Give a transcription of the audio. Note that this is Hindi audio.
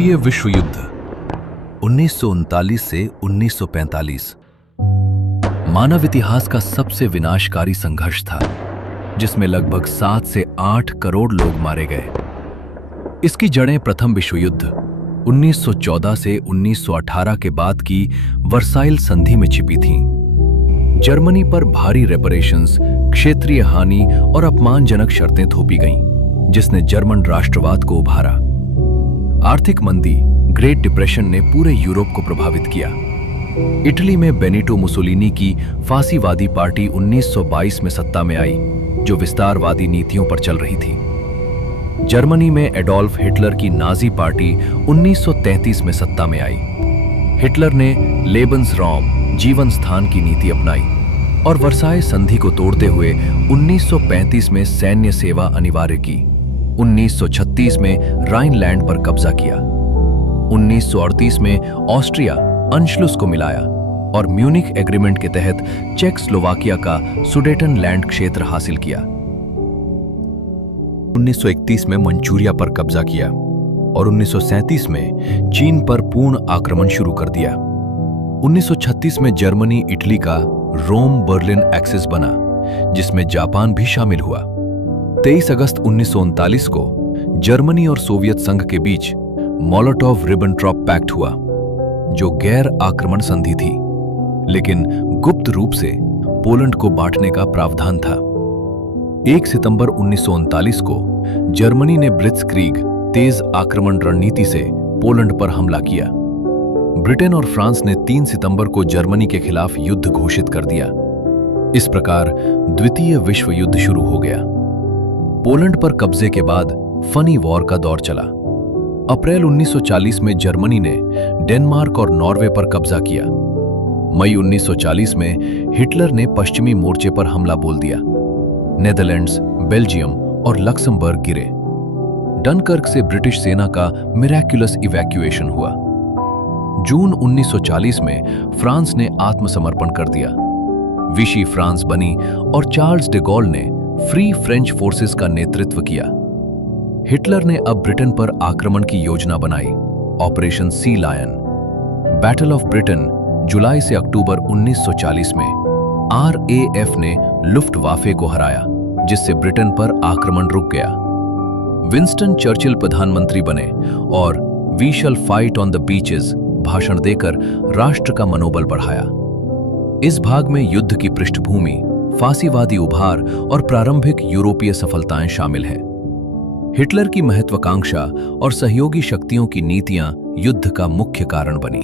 द्वितीय विश्व युद्ध 1939 से 1945 मानव इतिहास का सबसे विनाशकारी संघर्ष था, जिसमें लगभग 7 से 8 करोड़ लोग मारे गए। इसकी जड़ें प्रथम विश्व युद्ध 1914 से 1918 के बाद की वर्साइल संधि में छिपी थीं। जर्मनी पर भारी रेपरेशंस, क्षेत्रीय हानि और अपमानजनक शर्तें थोपी गईं, जिसने जर्मन राष्ट्रवाद को उभारा। आर्थिक मंदी, ग्रेट डिप्रेशन ने पूरे यूरोप को प्रभावित किया। इटली में बेनिटो मुसोलिनी की फासीवादी पार्टी 1922 में सत्ता में आई, जो विस्तारवादी नीतियों पर चल रही थी। जर्मनी में एडोल्फ हिटलर की नाजी पार्टी 1933 में सत्ता में आई। हिटलर ने लेबन्सरॉम जीवन स्थान की नीति अपनाई और वर्साय संधि को तोड़ते हुए 1935 में सैन्य सेवा अनिवार्य की। 1936 में राइनलैंड पर कब्जा किया। 1938 में ऑस्ट्रिया अंशलुस को मिलाया और म्यूनिख एग्रीमेंट के तहत चेकोस्लोवाकिया का सुडेटनलैंड क्षेत्र हासिल किया। 1931 में मंचूरिया पर कब्जा किया और 1937 में चीन पर पूर्ण आक्रमण शुरू कर दिया। 1936 में जर्मनी इटली का रोम बर्लिन एक्सिस बना, जिसमें जापान भी शामिल हुआ। 23 अगस्त 1939 को जर्मनी और सोवियत संघ के बीच मोलोटोव रिबेनट्रॉप पैक्ट हुआ, जो गैर आक्रमण संधि थी, लेकिन गुप्त रूप से पोलैंड को बांटने का प्रावधान था। 1 सितंबर 1939 को जर्मनी ने ब्लिट्जक्रीग तेज आक्रमण रणनीति से पोलैंड पर हमला किया। ब्रिटेन और फ्रांस ने 3 सितंबर को जर्मनी के खिलाफ युद्ध घोषित कर दिया। इस प्रकार द्वितीय विश्व युद्ध शुरू हो गया। पोलैंड पर कब्जे के बाद फनी वॉर का दौर चला। अप्रैल 1940 में जर्मनी ने डेनमार्क और नॉर्वे पर कब्जा किया। मई 1940 में हिटलर ने पश्चिमी मोर्चे पर हमला बोल दिया। नेदरलैंड्स, बेल्जियम और लक्समबर्ग गिरे। डनकर्क से ब्रिटिश सेना का मिरेक्युलस इवैक्यूएशन हुआ। जून 1940 में फ्रांस ने आत्मसमर्पण कर दिया। विशी फ्रांस बनी और चार्ल्स डे गॉल ने फ्री फ्रेंच फोर्सेस का नेतृत्व किया। हिटलर ने अब ब्रिटेन पर आक्रमण की योजना बनाई, operation sea lion. Battle of Britain जुलाई से अक्टूबर 1940 में RAF ने लुफ्टवाफे को हराया, जिससे ब्रिटेन पर आक्रमण रुक गया। विंस्टन चर्चिल प्रधानमंत्री बने और we shall fight on the beaches भाषण देकर राष्ट्र का मनोबल बढ़ाया। इस भाग में युद्ध की पृष्ठभूमि, फासीवादी उभार और प्रारंभिक यूरोपीय सफलताएं शामिल हैं। हिटलर की महत्वाकांक्षा और सहयोगी शक्तियों की नीतियां युद्ध का मुख्य कारण बनी।